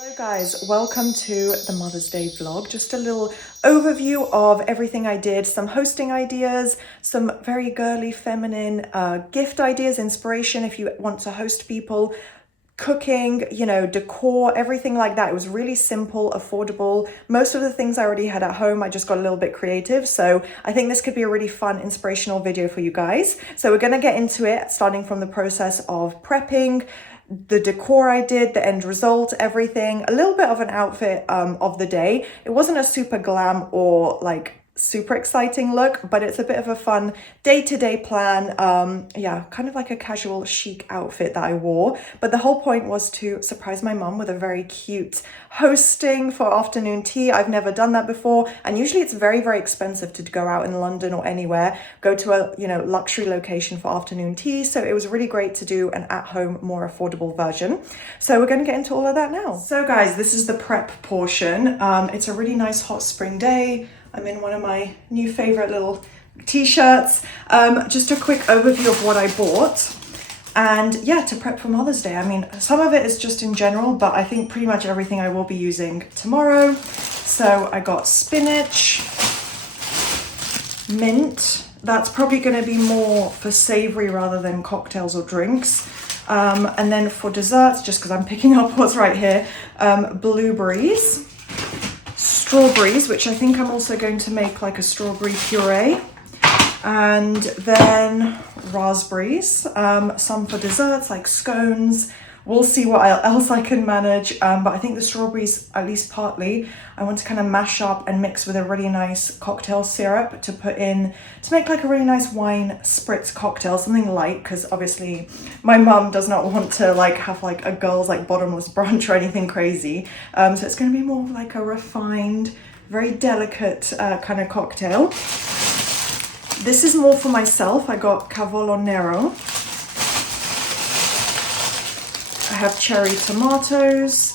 Hello guys, welcome to the Mother's Day vlog. Just a little overview of everything I did, some hosting ideas, some very girly feminine gift ideas, inspiration if you want to host people, cooking, you know, decor, everything like that. It was really simple, affordable. Most of the things I already had at home, I just got a little bit creative. So I think this could be a really fun, inspirational video for you guys. So we're gonna get into it, starting from the process of prepping, the decor I did, the end result, everything, a little bit of an outfit of the day. It wasn't a super glam or like super exciting look, but it's a bit of a fun day-to-day plan. Yeah, kind of like a casual chic outfit that I wore. But the whole point was to surprise my mum with a very cute hosting for afternoon tea. I've never done that before, and usually it's very, very expensive to go out in London or anywhere, go to a, you know, luxury location for afternoon tea. So it was really great to do an at-home, more affordable version. So we're going to get into all of that now. So guys, this is the prep portion. It's a really nice hot spring day. I'm in one of my new favorite little t-shirts. Just a quick overview of what I bought. And yeah, to prep for Mother's Day. I mean, some of it is just in general, but I think pretty much everything I will be using tomorrow. So I got spinach, mint. That's probably going to be more for savory rather than cocktails or drinks. And then for desserts, just because I'm picking up what's right here, blueberries, strawberries, which I think I'm also going to make like a strawberry puree, and then raspberries, some for desserts like scones. We'll see what else I can manage, but I think the strawberries, at least partly, I want to kind of mash up and mix with a really nice cocktail syrup to put in, to make like a really nice wine spritz cocktail, something light, because obviously my mum does not want to like have like a girl's like bottomless brunch or anything crazy. So it's going to be more of like a refined, very delicate kind of cocktail. This is more for myself. I got Cavolo Nero. I have cherry tomatoes,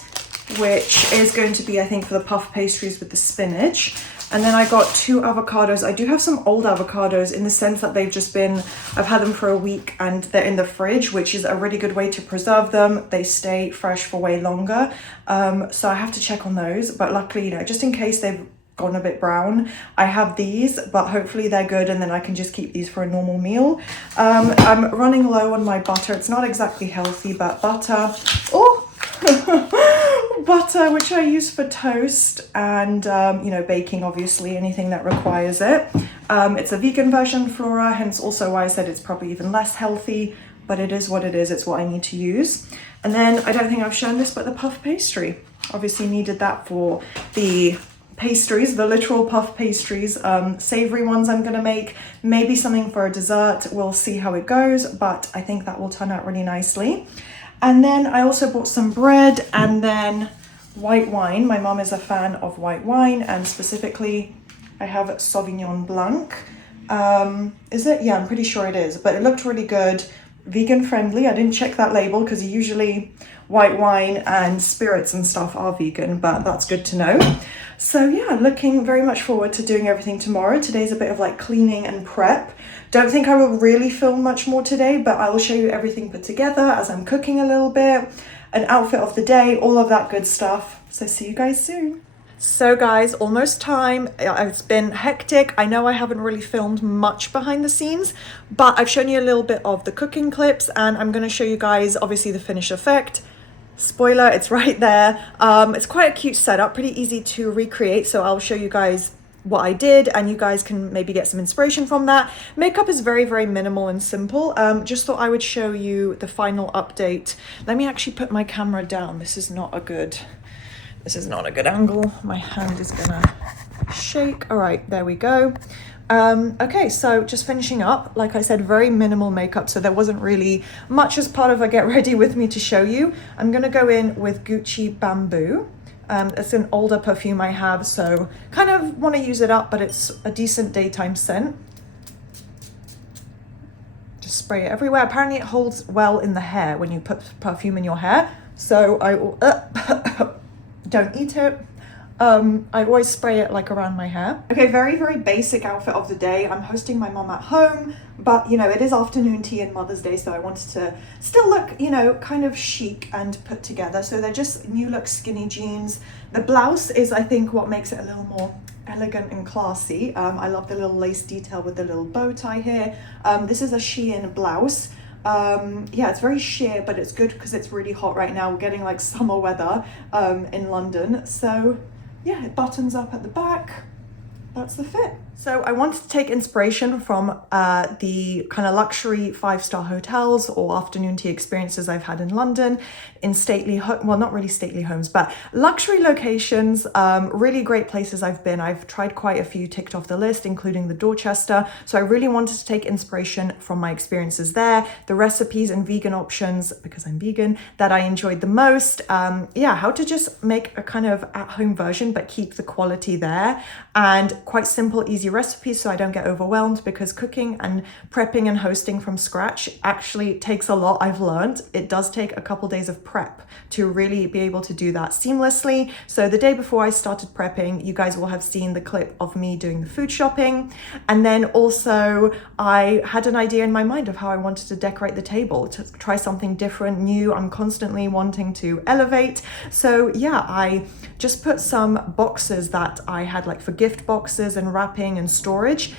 which is going to be, I think, for the puff pastries with the spinach. And then I got 2 avocados. I do have some old avocados in the sense that they've just been, I've had them for a week and they're in the fridge, which is a really good way to preserve them. They stay fresh for way longer. So I have to check on those. But luckily, you know, just in case they've gone a bit brown, I have these, but hopefully they're good, and then I can just keep these for a normal meal. I'm running low on my butter. It's not exactly healthy, but butter, butter, which I use for toast and you know, baking, obviously anything that requires it. It's a vegan version, Flora, hence also why I said it's probably even less healthy, but it is what it is. It's what I need to use. And then I don't think I've shown this, but the puff pastry, obviously needed that for the pastries, the literal puff pastries, savory ones I'm gonna make, maybe something for a dessert. We'll see how it goes, but I think that will turn out really nicely. And then I also bought some bread and then white wine. My mom is a fan of white wine, and specifically I have Sauvignon Blanc. Is it? Yeah, I'm pretty sure it is, but it looked really good. Vegan friendly. I didn't check that label because usually white wine and spirits and stuff are vegan, but that's good to know. So yeah, looking very much forward to doing everything tomorrow. Today's a bit of like cleaning and prep. Don't think I will really film much more today, but I will show you everything put together as I'm cooking a little bit, an outfit of the day, all of that good stuff. So see you guys soon. So guys, almost time. It's been hectic. I know I haven't really filmed much behind the scenes, but I've shown you a little bit of the cooking clips, and I'm going to show you guys obviously the finished effect. Spoiler, it's right there. It's quite a cute setup, pretty easy to recreate, so I'll show you guys what I did, and you guys can maybe get some inspiration from that. Makeup is very, very minimal and simple. Just thought I would show you the final update. Let me actually put my camera down. This is not a good angle. My hand is gonna shake. All right, there we go. Okay, so just finishing up, like I said, very minimal makeup, so there wasn't really much as part of a get ready with me to show you. I'm gonna go in with Gucci Bamboo. It's an older perfume I have, so kind of want to use it up, but it's a decent daytime scent. Just spray it everywhere. Apparently it holds well in the hair when you put perfume in your hair, so I will don't eat it. I always spray it like around my hair. Okay, very, very basic outfit of the day. I'm hosting my mom at home, but you know, it is afternoon tea and Mother's Day, so I wanted to still look, you know, kind of chic and put together. So they're just new look skinny jeans. The blouse is, I think, what makes it a little more elegant and classy. I love the little lace detail with the little bow tie here. This is a Shein blouse. Yeah, it's very sheer, but it's good because it's really hot right now. We're getting like summer weather in London. So yeah, it buttons up at the back. That's the fit. So I wanted to take inspiration from the kind of luxury 5-star hotels or afternoon tea experiences I've had in London, in stately, well, not really stately homes, but luxury locations, really great places I've been. I've tried quite a few ticked off the list, including the Dorchester. So I really wanted to take inspiration from my experiences there, the recipes and vegan options, because I'm vegan, that I enjoyed the most. Yeah, how to just make a kind of at-home version, but keep the quality there, and quite simple, easy recipes so I don't get overwhelmed, because cooking and prepping and hosting from scratch actually takes a lot. I've learned it does take a couple days of prep to really be able to do that seamlessly. So the day before I started prepping, you guys will have seen the clip of me doing the food shopping, and then also I had an idea in my mind of how I wanted to decorate the table, to try something different, new. I'm constantly wanting to elevate. So yeah, I just put some boxes that I had, like for gift boxes and wrapping and storage,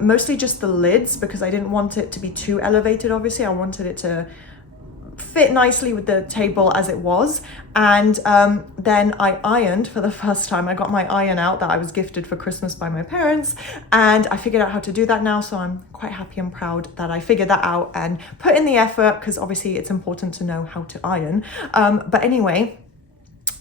mostly just the lids, because I didn't want it to be too elevated. Obviously I wanted it to fit nicely with the table as it was. And then I ironed for the first time. I got my iron out that I was gifted for Christmas by my parents, and I figured out how to do that now, so I'm quite happy and proud that I figured that out and put in the effort, because obviously it's important to know how to iron. But anyway,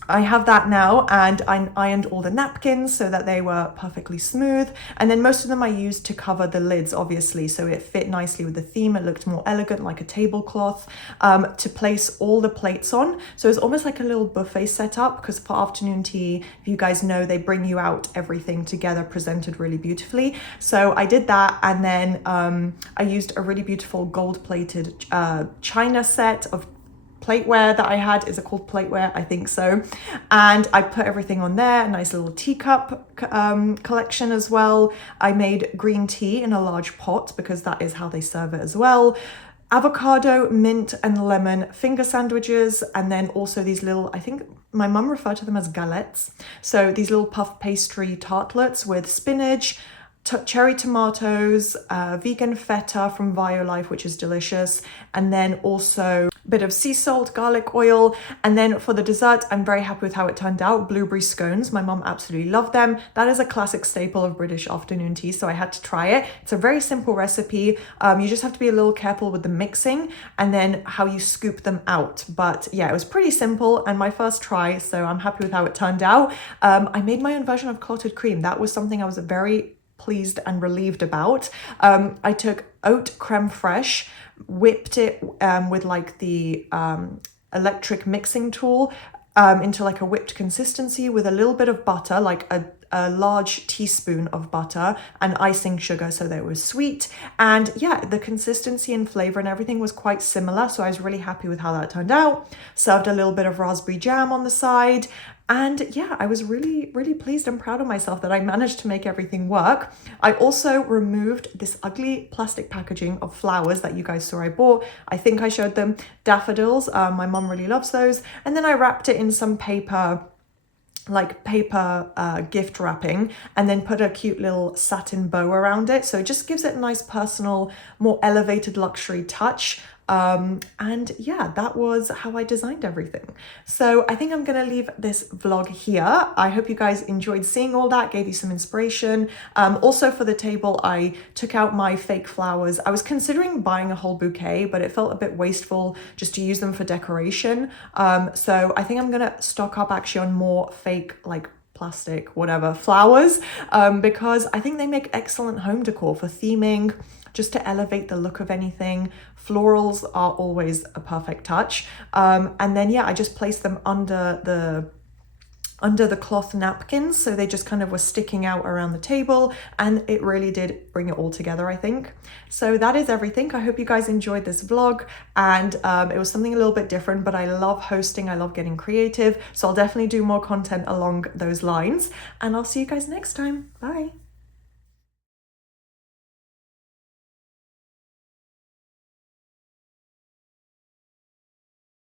I have that now, and I ironed all the napkins so that they were perfectly smooth. And then most of them I used to cover the lids, obviously, so it fit nicely with the theme. It looked more elegant, like a tablecloth, to place all the plates on. So it's almost like a little buffet setup, because for afternoon tea, if you guys know, they bring you out everything together, presented really beautifully. So I did that, and then I used a really beautiful gold-plated china set of plateware that I had. Is it called plateware? I think so. And I put everything on there, a nice little teacup collection as well. I made green tea in a large pot, because that is how they serve it as well. Avocado, mint and lemon finger sandwiches, and then also these little, I think my mum referred to them as galettes. So these little puff pastry tartlets with spinach, cherry tomatoes, vegan feta from Violife, which is delicious, and then also a bit of sea salt, garlic oil. And then for the dessert, I'm very happy with how it turned out. Blueberry scones, my mom absolutely loved them. That is a classic staple of British afternoon tea, so I had to try it. It's a very simple recipe. You just have to be a little careful with the mixing and then how you scoop them out. But yeah, it was pretty simple and my first try, so I'm happy with how it turned out. I made my own version of clotted cream. That was something I was very pleased and relieved about. I took oat creme fraiche, whipped it with like the electric mixing tool into like a whipped consistency with a little bit of butter, like a large teaspoon of butter and icing sugar so that it was sweet. And yeah, the consistency and flavor and everything was quite similar, so I was really happy with how that turned out. Served a little bit of raspberry jam on the side. And yeah, I was really, really pleased and proud of myself that I managed to make everything work. I also removed this ugly plastic packaging of flowers that you guys saw I bought. I think I showed them daffodils. My mum really loves those. And then I wrapped it in some paper gift wrapping, and then put a cute little satin bow around it. So it just gives it a nice personal, more elevated luxury touch. And yeah, that was how I designed everything. So I think I'm gonna leave this vlog here. I hope you guys enjoyed seeing all that, gave you some inspiration. Also for the table, I took out my fake flowers. I was considering buying a whole bouquet, but it felt a bit wasteful just to use them for decoration. So I think I'm gonna stock up actually on more fake, like plastic, whatever, flowers, because I think they make excellent home decor for theming, just to elevate the look of anything. Florals are always a perfect touch. And then yeah, I just placed them under under the cloth napkins, so they just kind of were sticking out around the table, and it really did bring it all together, I think. So that is everything. I hope you guys enjoyed this vlog, and it was something a little bit different, but I love hosting, I love getting creative, so I'll definitely do more content along those lines, and I'll see you guys next time. Bye.